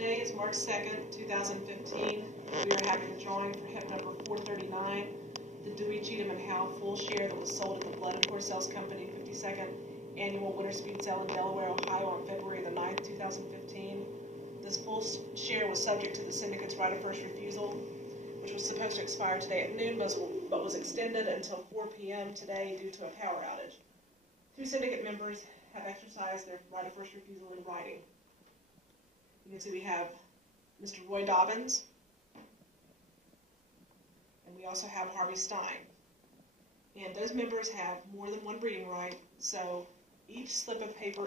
Today is March 2nd, 2015. We are having a drawing for HIP number 439, the Dewey, Cheatham & Howe full share that was sold at the Blood and Horse Sales Company 52nd Annual Winter Speed Sale in Delaware, Ohio on February the 9th, 2015. This full share was subject to the syndicate's right of first refusal, which was supposed to expire today at noon, but was extended until 4 p.m. today due to a power outage. 2 syndicate members have exercised their right of first refusal in writing. You can see we have Mr. Roy Dobbins, and we also have Harvey Stein. And those members have more than one breeding right, so each slip of paper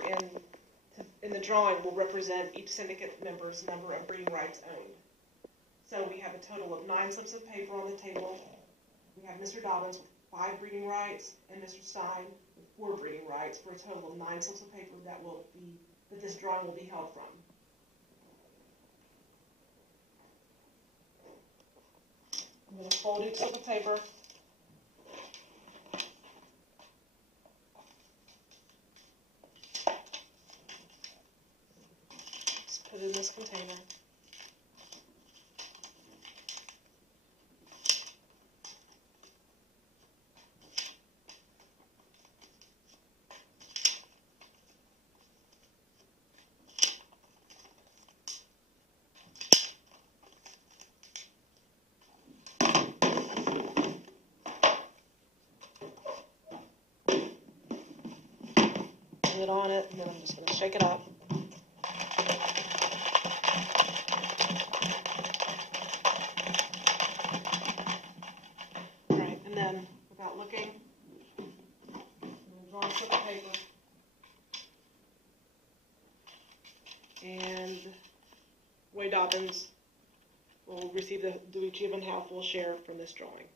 in the drawing will represent each syndicate member's number of breeding rights owned. So we have a total of 9 slips of paper on the table. We have Mr. Dobbins with 5 breeding rights and Mr. Stein with 4 breeding rights for a total of 9 slips of paper that this drawing will be held from. I'm going to fold each slip of paper. Just put it in this container. Lid on it, and then I'm just going to shake it up. Alright, and then, without looking, I'm going to draw a slip of paper. And Roy Dobbins will receive the Dewey, Cheatham & Howe full share from this drawing.